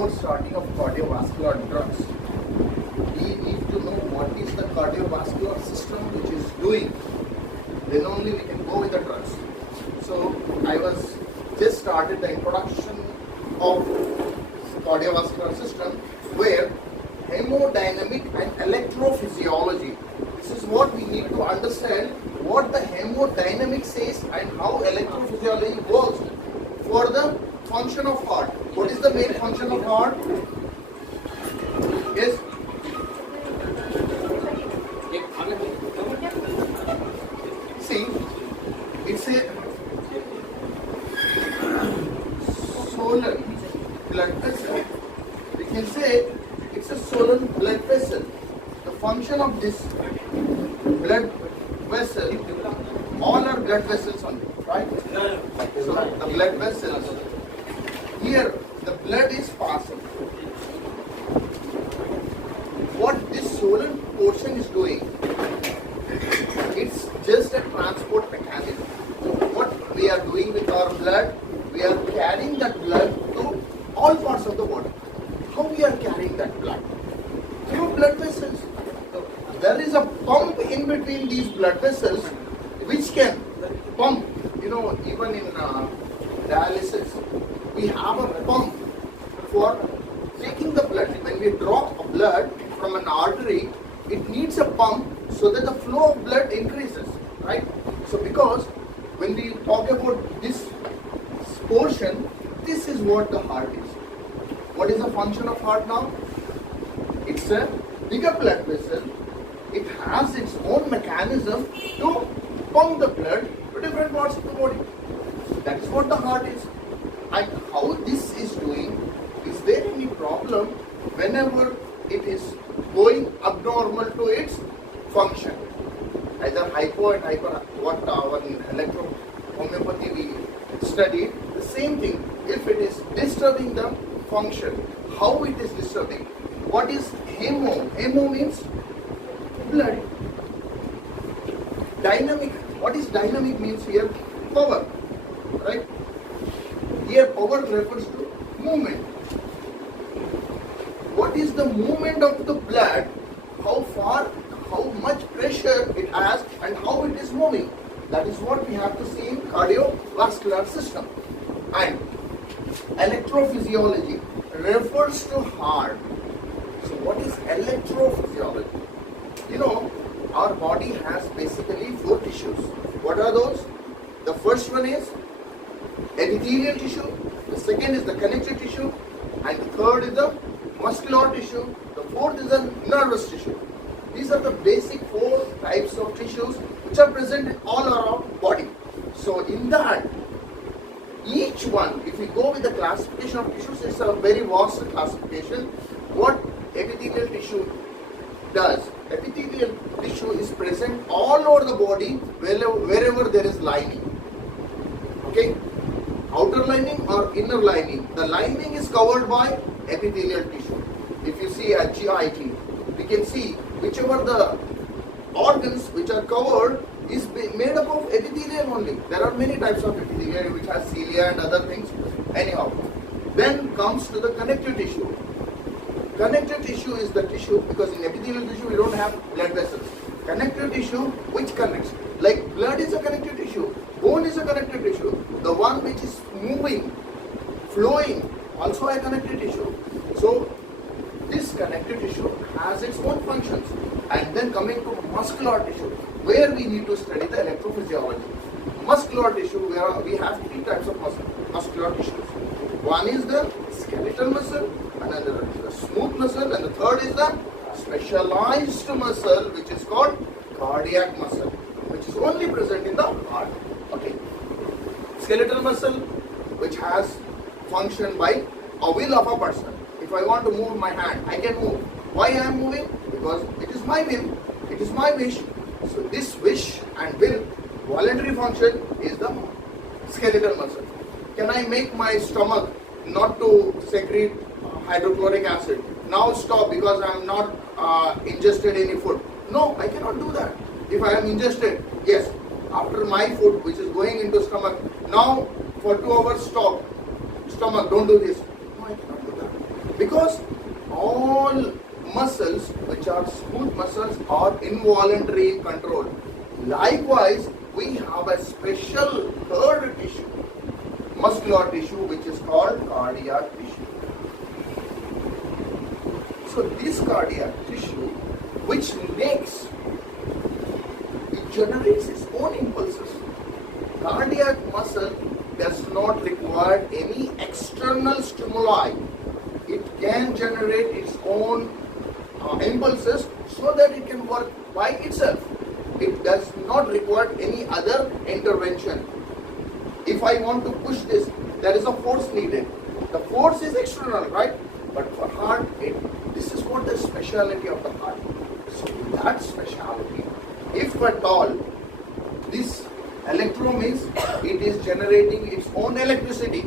before starting of cardiovascular drugs, we need to know what is the cardiovascular system which is doing. Then only we can go with the drugs. So I was just started the introduction of cardiovascular system, where hemodynamic and electrophysiology. This is what we need to understand, what the hemodynamic says and how electrophysiology works for the function of heart. What is the main function of heart? Yes? See, it's a swollen blood vessel. We can say it's a swollen blood vessel. The function of this blood vessel, all are blood vessels only, right? So the blood vessels, here the blood is passing. What this swollen portion is doing, it's just a transport mechanism. What we are doing with our blood, we are carrying that blood to all parts of the body. How we are carrying that blood? Through blood vessels. There is a pump in between these blood vessels which can pump. Even in dialysis, we have a pump for taking the blood. When we draw blood from an artery, it needs a pump so that the flow of blood increases, right? So because when we talk about this portion, this is what the heart is. What is the function of heart now? It's a bigger blood vessel. It has its own mechanism to pump the blood to different parts of the body. That is what the heart is. And how this is doing, is there any problem whenever it is going abnormal to its function? Either hypo and hyper, what our electrohomeopathy we studied, the same thing. If it is disturbing the function, how it is disturbing? What is hemo? Hemo means blood. Dynamic. What is dynamic means here? Power. Right? Here power refers to movement. What is the movement of the blood? How far, how much pressure it has and how it is moving. That is what we have to see in cardiovascular system. And electrophysiology refers to heart. So what is electrophysiology? Our body has basically 4 tissues. What are those? The first one is epithelial tissue, the second is the connective tissue, and the third is the muscular tissue, the fourth is the nervous tissue. These are the basic 4 types of tissues which are present in all around body. So in that, each one, if we go with the classification of tissues, it's a very vast classification. What epithelial tissue does? Epithelial tissue is present all over the body wherever there is lining. Okay? Outer lining or inner lining. The lining is covered by epithelial tissue. If you see at GIT, we can see whichever the organs which are covered is made up of epithelium only. There are many types of epithelium which has cilia and other things. Anyhow, then comes to the connective tissue. Connective tissue is the tissue, because in epithelial tissue we don't have blood vessels. Connective tissue which connects. Like blood is a connective tissue, bone is a connective tissue. The one which is moving, flowing, also a connective tissue. So this connective tissue has its own functions. And then coming to muscular tissue, where we need to study the electrophysiology. Muscular tissue, where we have 3 types of muscular tissues. One is the skeletal muscle, another is the smooth muscle, and the third is the specialized muscle, which is called cardiac muscle, which is only present in the heart. Okay. Skeletal muscle, which has function by a will of a person. If I want to move my hand, I can move. Why I am moving? Because it is my will, it is my wish. So this wish and will, voluntary function, is the skeletal muscle. Can I make my stomach not to secrete hydrochloric acid? Now stop because I am not ingested any food. No, I cannot do that. If I am ingested, yes, after my food which is going into stomach, now for 2 hours stop. Stomach, don't do this. No, I cannot do that. Because all muscles which are smooth muscles are involuntary in control. Likewise, we have a special third tissue, muscular tissue, which is called cardiac tissue. So this cardiac tissue, which it generates its own impulses. Cardiac muscle does not require any external stimuli. It can generate its own impulses so that it can work by itself. It does not require any other intervention. If I want to push this, there is a force needed. The force is external, right? But for heart, this is what the speciality of the heart. So that speciality, if at all, this electrum it is generating its own electricity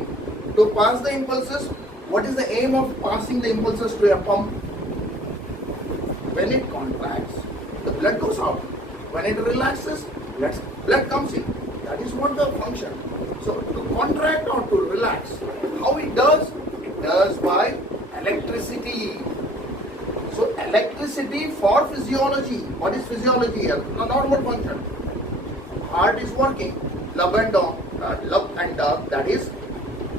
to pass the impulses. What is the aim of passing the impulses to a pump? When it contracts, the blood goes out. When it relaxes, blood comes in. That is what the function. So to contract or to relax, how it does? It does by electricity. So electricity for physiology. What is physiology here? The normal function. Heart is working. Love and down. That is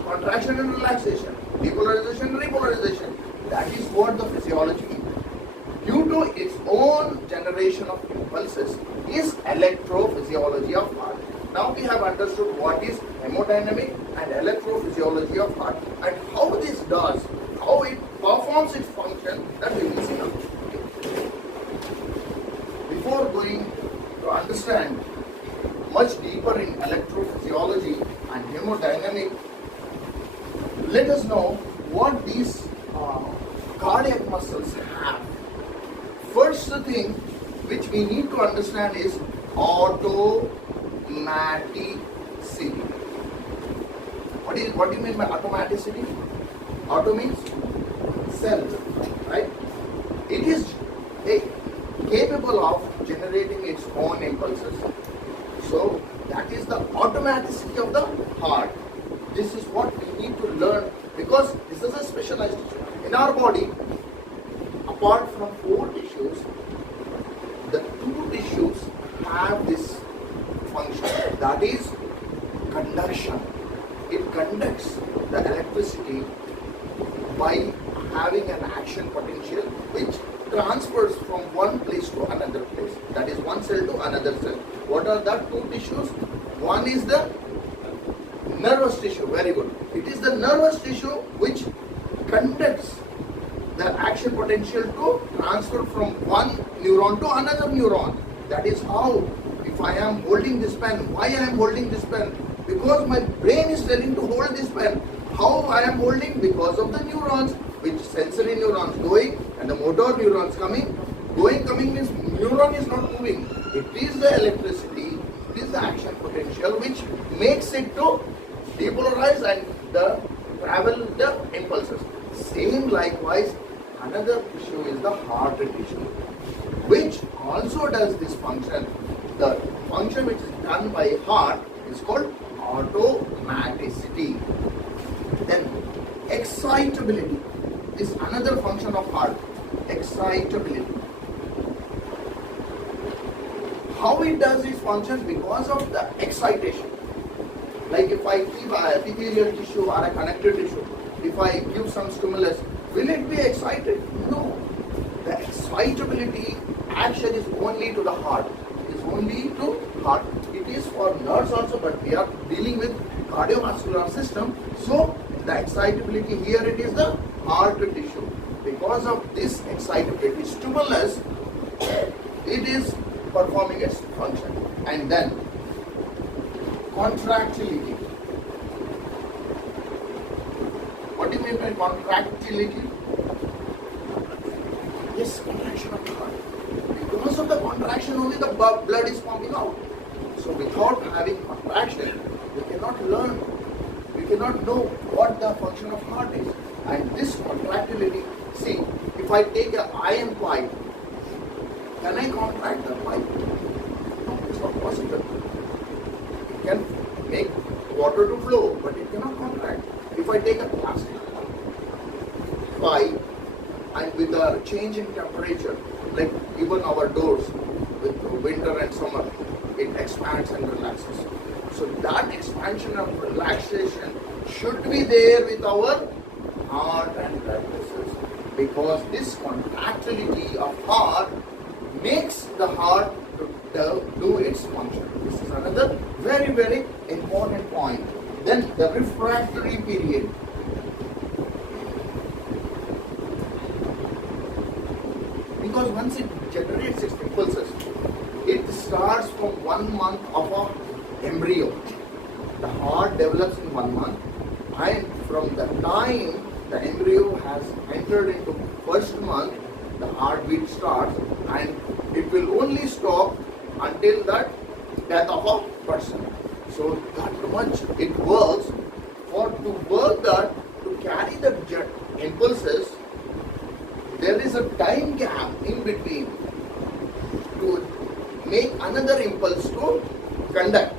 contraction and relaxation. Depolarization, repolarization. That is what the physiology is. Due to its own generation of impulses is electrophysiology of heart. Now we have understood what is hemodynamic and electrophysiology of heart and how this does, how it performs its function, that we will see now. Before going to understand much deeper in electrophysiology and hemodynamic, let us know what these cardiac muscles have. First thing which we need to understand is automaticity. What do you mean by automaticity? Auto means self, right? It is capable of generating its own impulses. So that is the automaticity of the heart. This is what we need to learn because this is a specialized tissue. In our body, apart from 4 tissues, the 2 tissues have this function, that is conduction. It conducts the electricity by having an action potential which transfers from one place to another place. That is one cell to another cell. What are the 2 tissues? One is the nervous tissue. Very good. It is the nervous tissue which conducts the action potential to transfer from one neuron to another neuron. That is how, if I am holding this pen, why I am holding this pen? Because my brain is telling to hold this pen. How I am holding? Because of the neurons, which sensory neurons going and the motor neurons coming. Going, coming means neuron is not moving. It is the electricity, it is the action potential which makes it to depolarize and travel the impulses. Same likewise, another tissue is the heart tissue, which also does this function. The function which is done by heart is called automaticity. Then excitability is another function of heart. Excitability. How it does its function? Because of the excitation. Like if I keep a epithelial tissue or a connective tissue, if I give some stimulus, will it be excited? No. The excitability action is only to the heart. It is only to heart. It is for nerves also, but we are dealing with cardiovascular system. So the excitability here, it is the heart tissue. Because of this excitability stimulus, it is performing its function. And then contractility. What do you mean by contractility? Yes, contraction of the heart. Because of the contraction only the blood is pumping out. So without having contraction, we cannot learn, we cannot know what the function of heart is. And this contractility, see, if I take an iron pipe, can I contract the pipe? No, it's not possible. It can make water to flow, but it cannot contract. If I take a plastic pipe, pipe, and with a change in temperature, like even our doors with winter and summer, it expands and relaxes. So that expansion and relaxation should be there with our heart and blood vessels, because this contractility of heart makes the heart to do its function. This is another very, very important point. Then the refractory period. Because once it generates its impulses, it starts from 1 month of a embryo. The heart develops in 1 month, and from the time the embryo has entered into first month, the heartbeat starts, and it will only stop until the death of a person. So that much it works. To work that, to carry the impulses, there is a time gap in between to make another impulse to conduct.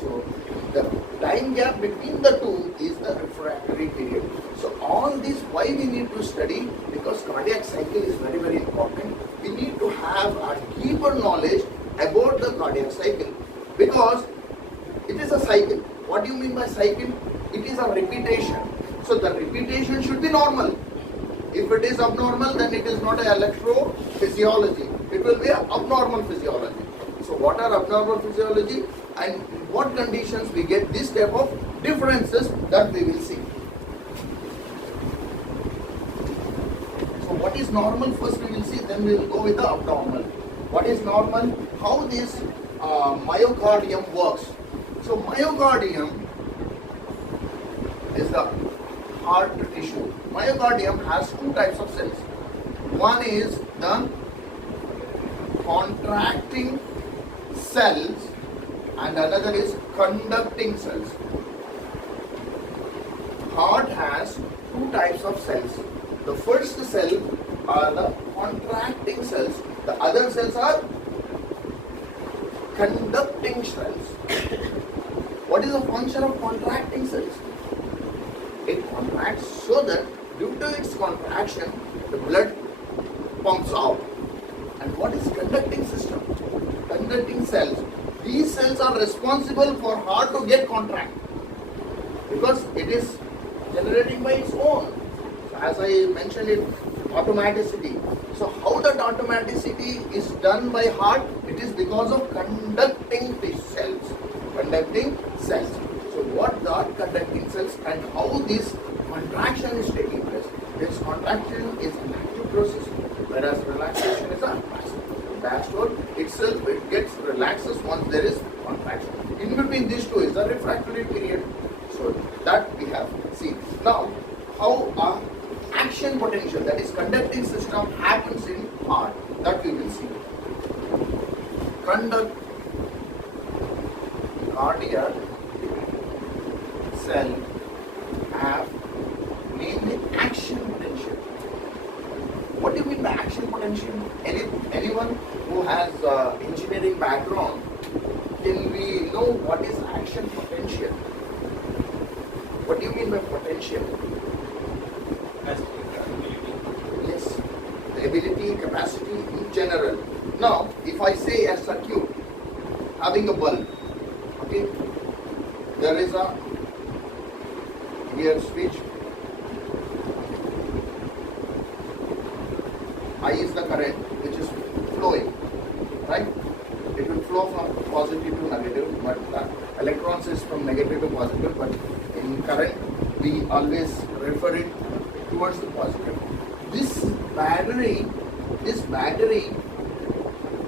So the time gap between the two is the refractory period. So all this, why we need to study? Because cardiac cycle is very, very important. We need to have a deeper knowledge about the cardiac cycle, because it is a cycle. What do you mean by cycle? It is a repetition. So the repetition should be normal. If it is abnormal, then it is not an electrophysiology. It will be an abnormal physiology. So what are abnormal physiology, and what conditions we get this type of differences, that we will see. So what is normal first we will see, then we will go with the abnormal. What is normal? How this myocardium works. So myocardium is the heart tissue. Myocardium has two types of cells. One is the contracting cells and another is conducting cells. Heart has two types of cells. The first cell are the contracting cells. The other cells are conducting cells. What is the function of contracting cells? It contracts so that due to its contraction, the blood pumps out. And what is conducting system? Conducting cells. These cells are responsible for heart to get contract, because it is generating by its own. So as I mentioned it, automaticity. So how that automaticity is done by heart? It is because of conducting cells. Conducting cells. So what are conducting cells and how this contraction is taking place? This contraction is an active process, whereas relaxation is a passive. Diastole itself, it gets relaxes once there is contraction. In between these two is the refractory period. So that we have seen. Now, how action potential, that is conducting system, happens in heart, that we will see. Cardiac cell have mainly action potential. What do you mean by action potential? Anyone who has engineering background, can we know what is action potential? What do you mean by potential? Yes, the ability, capacity in general. Now, if I say a circuit having a bulb, okay, there is a here switch. I is the current which is flowing, right? It will flow from positive to negative, but the electrons is from negative to positive, but in current we always refer it towards the positive. This battery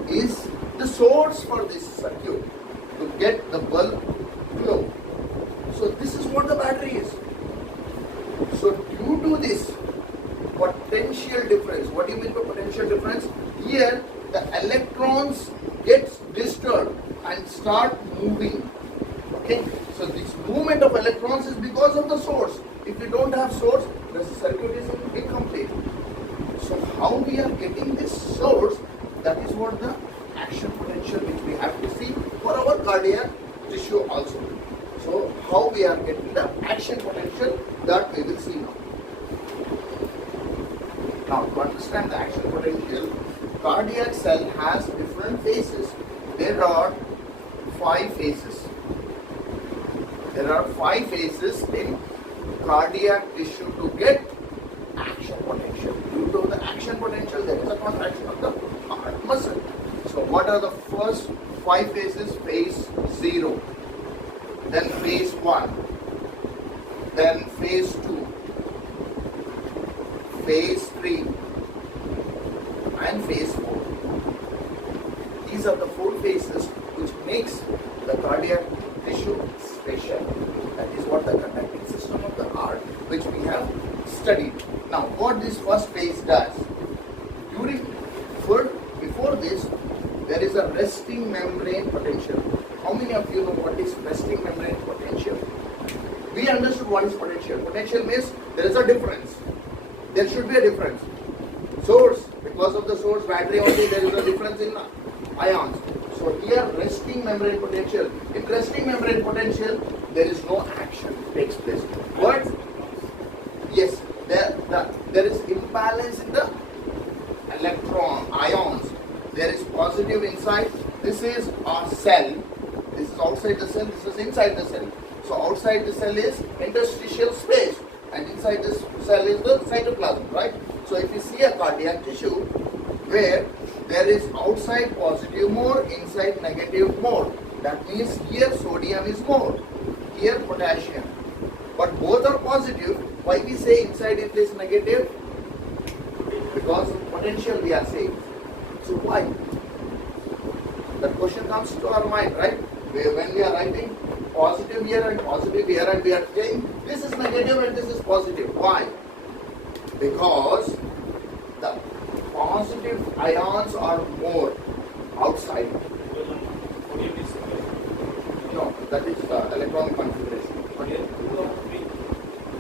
is the source for this circuit to get the bulb glow. So this is what the battery is. So due to this potential difference, what do you mean by potential difference? Here the electrons gets disturbed and start moving. Okay, so this movement of electrons is because of the source. If you don't have source, the circuit is incomplete. So how we are getting this source, that is what the action potential which we have to see for our cardiac tissue also. So how we are getting the action potential, that we will see now. Now, to understand the action potential, cardiac cell has different phases. There are 5 phases. There are 5 phases in cardiac tissue to get action potential. Due to the action potential, there is a contraction of the heart muscle. So, what are the first 5 phases? Phase 0, then phase 1, then phase 2, phase 3, and phase 4. These are the 4 phases which makes the cardiac tissue special. That is what the conducting system of the heart, which we have studied. Now, what this first phase does, before this, there is a resting membrane potential. How many of you know what is resting membrane potential? We understood what is potential. Potential means there is a difference. There should be a difference. Source, because of the source battery only, there is a difference in ions. So here, resting membrane potential. In resting membrane potential, there is no action takes place. But yes, there is imbalance in the electron ions. There is positive inside. This is our cell. This is outside the cell. This is inside the cell. So outside the cell is interstitial space, and inside this cell is the cytoplasm, right? So if you see a cardiac tissue where there is outside positive more, inside negative more, that means here sodium is more, here potassium. But both are positive. Why we say inside it is negative? Because of potential we are saying. So why? That question comes to our mind, right? When we are writing positive here and positive here, and we are saying this is negative and this is positive. Why? Because the positive ions are more outside. No, that is electronic configuration.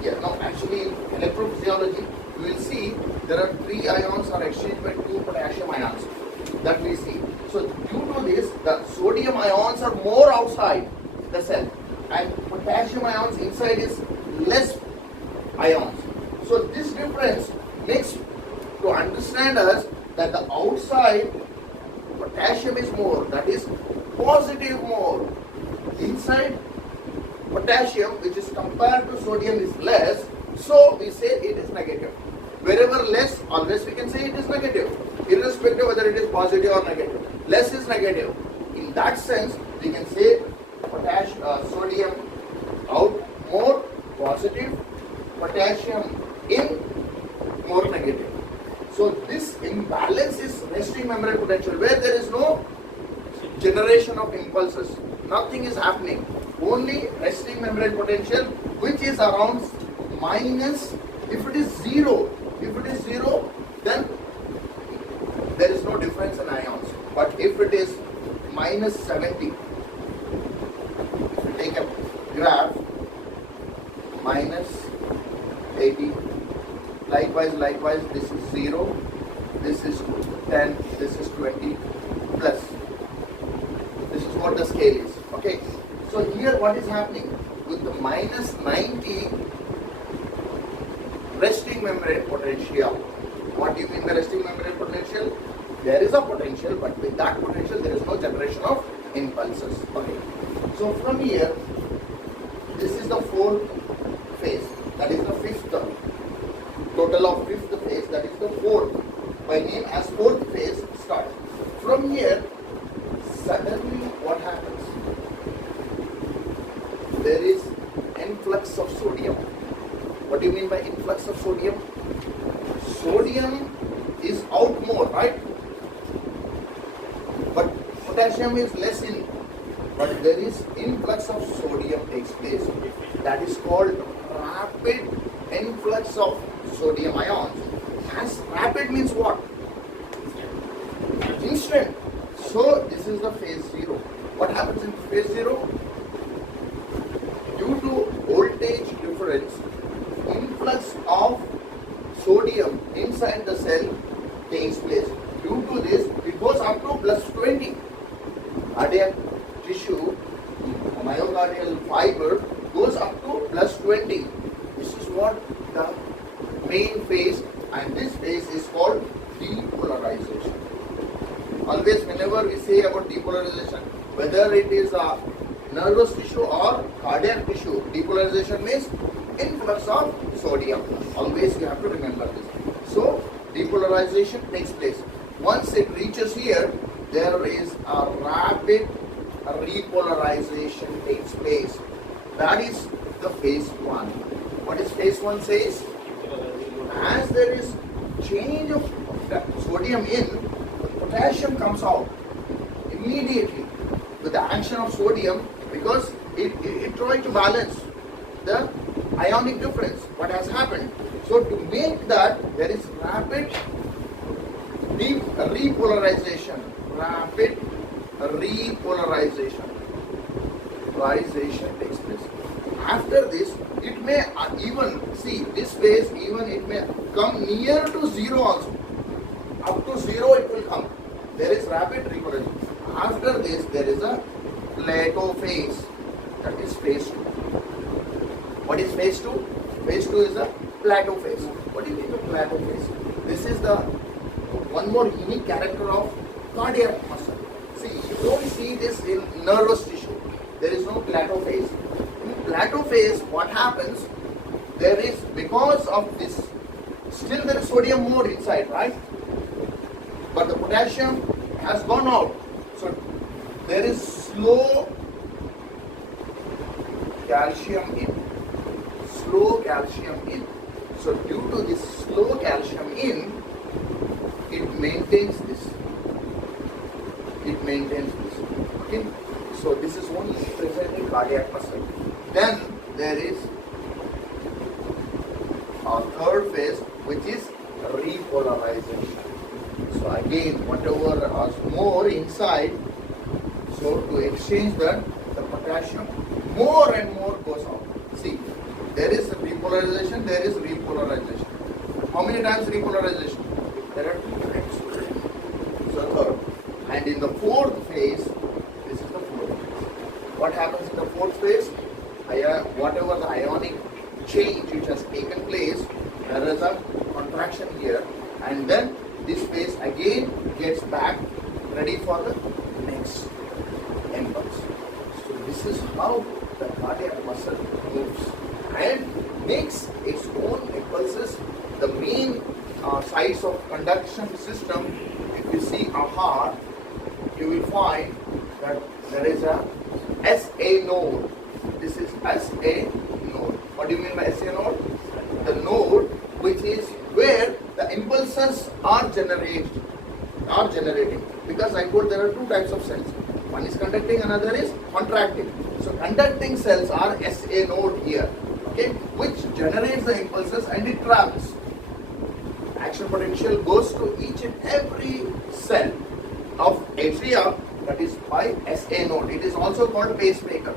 Yeah, no, actually in electrophysiology, you will see there are 3 ions are exchanged by 2 potassium ions. That we see. So due to this, the sodium ions are more outside the cell, and potassium ions inside is less ions. So this difference makes to understand us that the outside potassium is more, that is positive more. Inside potassium, which is compared to sodium, is less, so we say it is negative. Wherever less, always we can say it is negative, irrespective whether it is positive or negative. Less is negative. In that sense, we can say sodium out more positive, potassium in more negative. So this imbalance is resting membrane potential, where there is no generation of impulses. Nothing is happening. Only resting membrane potential, which is around minus, if it is zero, then there is no difference in ions. But if it is minus 70, if you take a graph, minus 80, likewise, this is 0, this is 10, this is 20, plus. This is what the scale is. Okay. So here what is happening with the minus 90 resting membrane potential. What do you mean by resting membrane potential? There is a potential, but with that potential there is no generation of impulses. Okay. So from here, this is the 4th phase. That is the 5th. Total of 5th phase. That is the 4th. By name as 4th phase starts. From here, suddenly what happens? There is influx of sodium. What do you mean by influx of sodium? Sodium is out more, right? But potassium is less in. But there is influx of sodium takes place. That is called rapid influx of sodium ions. As rapid means what? Instant. So this is the phase 0. What happens in phase 0? Due to voltage difference, influx of sodium inside the cell takes place. Due to this, it goes up to plus 20. Cardiac tissue, myocardial fiber goes up to plus 20. This is what the main phase and this phase is called depolarization. Always whenever we say about depolarization, whether it is a nervous tissue or cardiac tissue, depolarization means influx of sodium. Always you have to remember this. So depolarization takes place. Once it reaches here, there is a rapid repolarization takes place. That is the phase 1. What is phase 1 says? As there is change of sodium in, the potassium comes out immediately with the action of sodium, because it tried to balance the ionic difference. What has happened? So to make that, there is rapid repolarization. Rapid repolarization. Polarization takes place. After this, it may even, see this phase, even it may come near to 0 also. Up to 0 it will come. There is rapid repolarization. After this, there is a plateau phase. That is phase 2. What is phase 2? Phase 2 is a plateau phase. What do you mean by plateau phase? This is the one more unique character of cardiac muscle. See, you don't see this in nervous tissue. There is no plateau phase. In plateau phase, what happens? There is, because of this, still there is sodium more inside, right? But the potassium has gone out. So there is slow calcium in. Slow calcium in. So due to this slow calcium in, it maintains this. It maintains this. Okay? So this is only present in cardiac muscle. Then there is a third phase, which is repolarization. So again, whatever is more inside, so to exchange that, the potassium more and more goes out. See, there is repolarization, there is repolarization. How many times repolarization? There are 2 times. So third. And in the fourth phase, this is the fourth phase. What happens in the fourth phase? Whatever the ionic change which has taken place, there is a contraction here, and then this phase again gets back ready for the next impulse. So this is how the cardiac muscle moves and makes its own impulses. The main sites of conduction system, if you see a heart, you will find that there is a SA node. This is SA node. What do you mean by SA node? The node which is where the impulses are generating. Because I told there are 2 types of cells. One is conducting, another is contracting. So conducting cells are SA node here, okay, which generates the impulses and it travels. Action potential goes to each and every cell of atria, that is by SA node. It is also called pacemaker.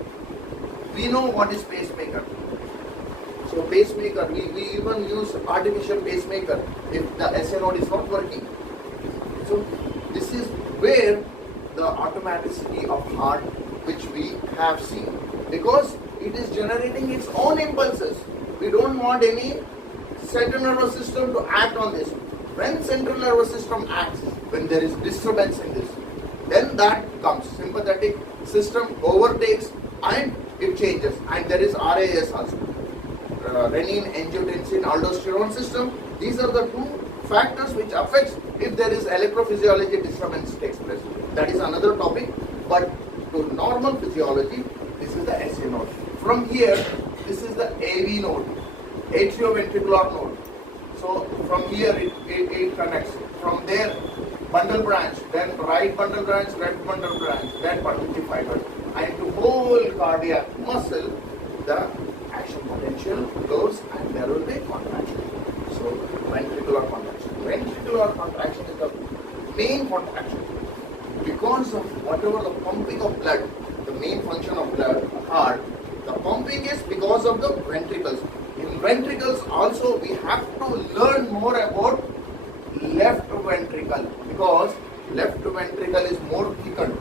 We know what is pacemaker. So pacemaker, we even use artificial pacemaker if the SA node is not working. So this is where the automaticity of heart which we have seen, because it is generating its own impulses. We don't want any central nervous system to act on this. When central nervous system acts, when there is disturbance in this, then that comes. Sympathetic system overtakes and it changes. And there is RAS also. Renin, angiotensin, aldosterone system. These are the 2 factors which affects if there is electrophysiology disturbance takes place. That is another topic. But to normal physiology, this is the SA node. From here, this is the AV node, atrioventricular node. So from here it connects. From there, bundle branch, then right bundle branch, left bundle branch, then Purkinje fiber. And to whole cardiac muscle, the action potential goes and there will be contraction. So ventricular contraction. Ventricular contraction is the main contraction. Because of whatever the pumping of blood, the main function of blood, heart, the pumping is because of the ventricles. In ventricles also we have to learn more about left ventricle, because left ventricle is more thickened.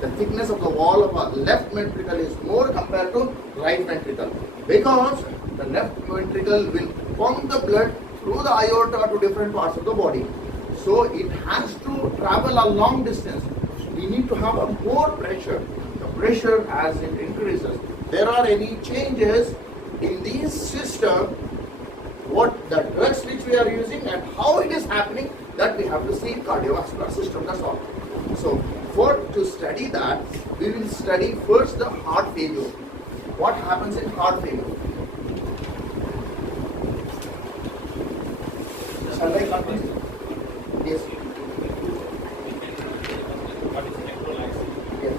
The thickness of the wall of our left ventricle is more compared to right ventricle, because the left ventricle will pump the blood through the aorta to different parts of the body. So it has to travel a long distance. We need to have a more pressure. The pressure as it increases. There are any changes in this system, what the drugs which we are using and how it is happening, that we have to see in cardiovascular system, that's all. So to study that, we will study first the heart failure. What happens in heart failure? Shall I continue? Yes. What is electrolytes? Yes.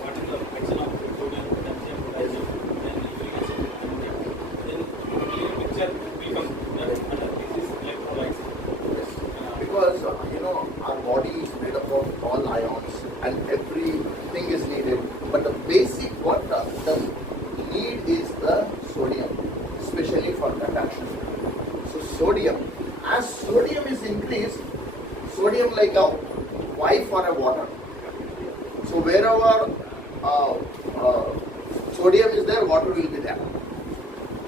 What is the action of sodium, potassium, then uric acid, then clear picture will come. This is electrolytes. Yes. Because our body is made up of all ions and everything is needed. But the basic what the need is the sodium, especially for conduction. So sodium, as sodium is increased, sodium like a wife or a water. So wherever sodium is there, water will be there.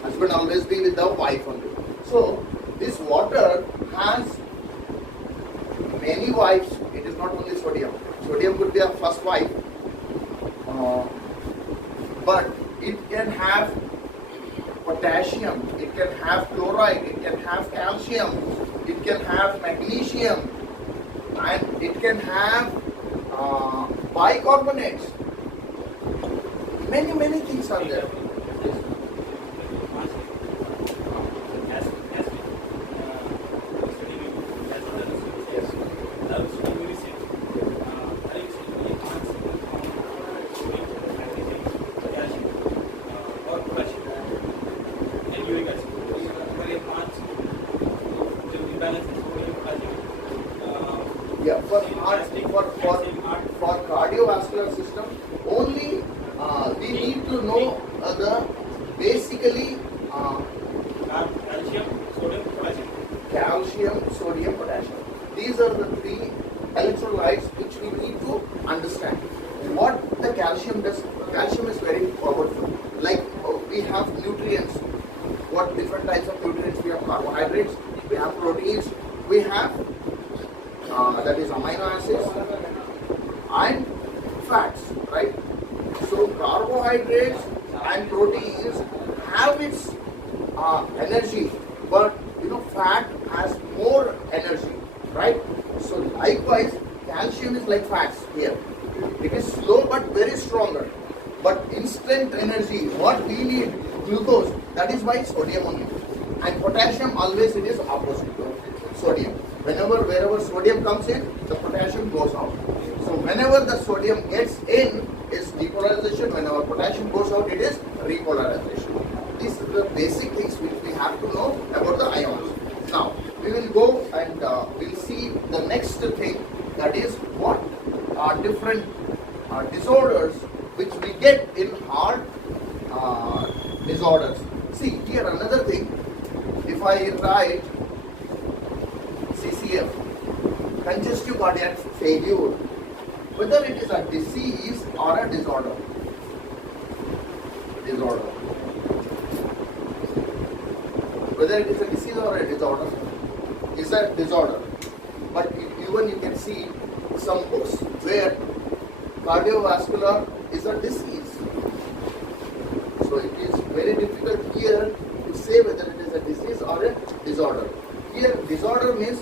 Husband always be with the wife only. So this water has many wives. It is not only sodium. Sodium could be a first wife, but it can have potassium, it can have chloride, it can have calcium, it can have magnesium, and it can have bicarbonates. Many things are there. Yeah, for cardiovascular system, only we need to know the basically calcium, sodium, potassium. These are the three electrolytes which we need to understand. What the calcium does, calcium is very powerful. Like we have nutrients. What different types of nutrients? We have carbohydrates, we have proteins, we have that is amino acids and fats, right? So carbohydrates and proteins have its energy, but fat has more energy, right? So likewise, calcium is like fats here. It is slow but very stronger. But instant energy, what we need, glucose, that is why sodium only. And potassium always it is opposite to sodium. Wherever sodium comes in, the potassium goes out. So whenever the sodium gets in, is depolarization. Whenever potassium goes out, it is repolarization. These are the basic things which we have to know about the ions. Now, we will go and we'll see the next thing, that is what are different disorders which we get in heart disorders. See, here another thing, if I write CCF, congestive cardiac failure, whether it is a disease or a disorder. Whether it is a disease or a disorder, is a disorder. But even you can see some books where cardiovascular is a disease. So it is very difficult here to say whether it is a disease or a disorder. Here disorder means,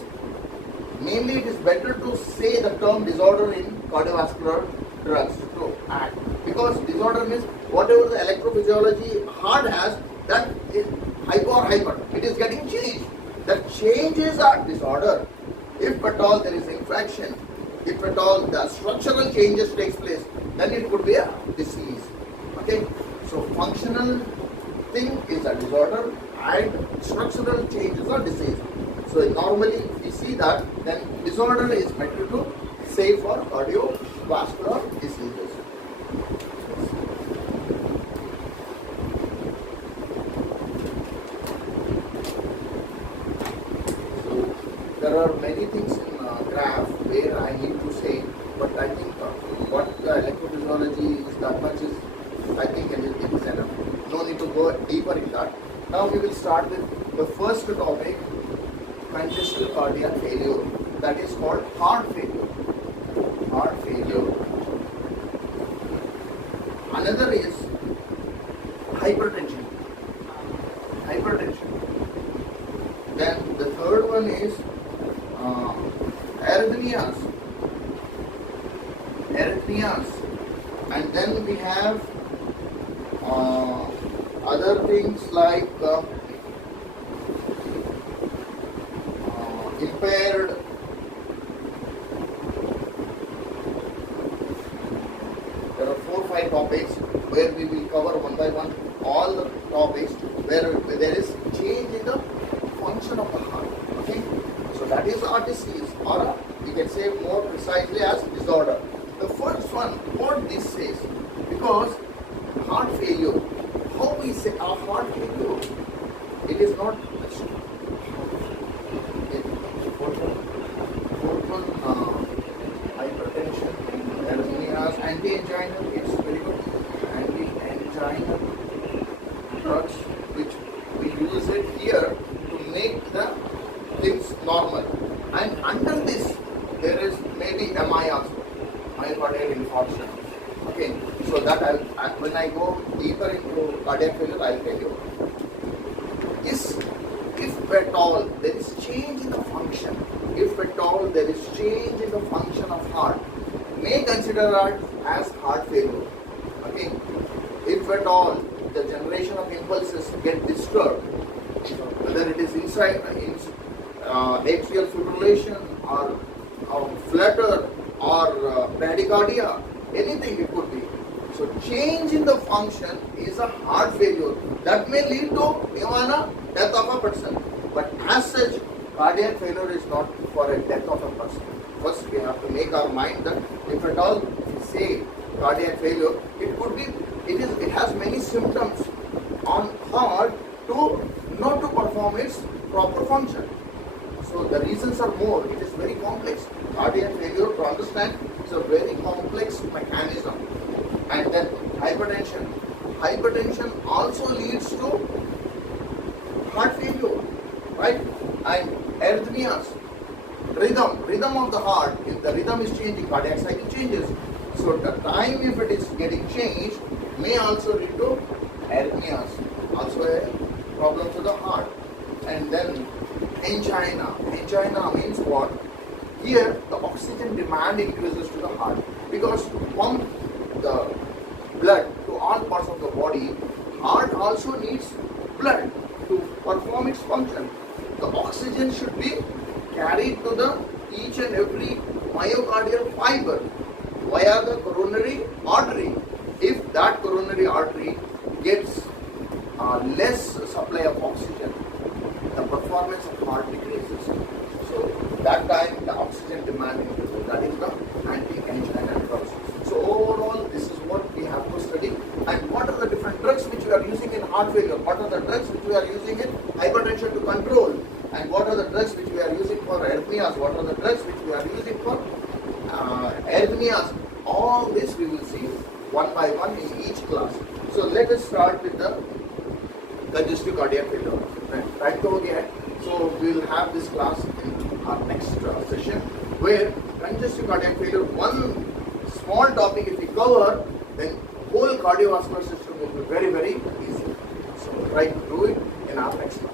mainly it is better to say the term disorder in cardiovascular drugs to act. Because disorder means whatever the electrophysiology heart has, that is hypo or hyper. It is getting changed. The changes are disorder. If at all there is infection, if at all the structural changes takes place, then it could be a disease. Okay? So functional thing is a disorder and structural change is a disease. So normally we see that, then disorder is better to say for cardiovascular diseases. So there are many things in graph where I need to say, but I think what the electrophysiology is, that much is, I think it is enough. No need to go deeper in that. Now we will start with the first topic, congestive cardiac failure. That is called heart failure. Heart failure. Another is hypertension. Hypertension. Then the third one is arrhythmias. Arrhythmias. And then we have other things like impaired there are 4 or 5 topics where we will cover one by one all the topics where there is change in the function of the heart. Okay, so that is our disease, or we can say more precisely as disorder. The first one, what this says, because heart failure, how we say our heart failure, it is not hypertension, arrhythmias, anti-anginal, yes, very good. Anti-anginal drugs, which we use it here to make the things normal. And under this, there is maybe MI also, myocardial infarction. Okay, so that when I go deeper into cardiac failure, I'll tell you. If at all there is change in the function, if at all there is change in the function of heart, may consider it as heart failure. Okay, if at all the generation of impulses get disturbed, whether it is inside atrial fibrillation or flutter or bradycardia, anything it could be. So change in the function is a heart failure that may lead to nirvana, death of a person. But as such, cardiac failure is not for a death of a person. First, we have to make our mind that if at all we say cardiac failure, it could be, it has many symptoms on heart to not to perform its proper function. So the reasons are more. It is very complex. Cardiac failure, to understand, is a very complex mechanism. And then hypertension. Hypertension also leads to heart failure, right? And arrhythmias. Rhythm of the heart. If the rhythm is changing, cardiac cycle changes. So the time, if it is getting changed, may also lead to arrhythmias. Also a problem to the heart. And then angina. Angina means what? Here the oxygen demand increases to the heart because to pump the blood to all parts of the body, heart also needs blood to perform its function. The oxygen should be carried to the each and every myocardial fiber via the coronary artery. If that coronary artery gets less supply of oxygen, the performance of heart decreases. So that time the oxygen demand increases. That is the anti-anginal drugs. So overall, this is what we have to study. And what are the different drugs which we are using in heart failure? What are the drugs which we are using in hypertension to control? And what are the drugs which we are using for arrhythmias? What are the drugs which we are using for arrhythmias? All this we will see one by one in each class. So let us start with the congestive cardiac failure. Right, so we will have this class in our next session where congestive cardiac failure, one small topic if we cover, then whole cardiovascular system will be very, very easy. So try to do it in our next class.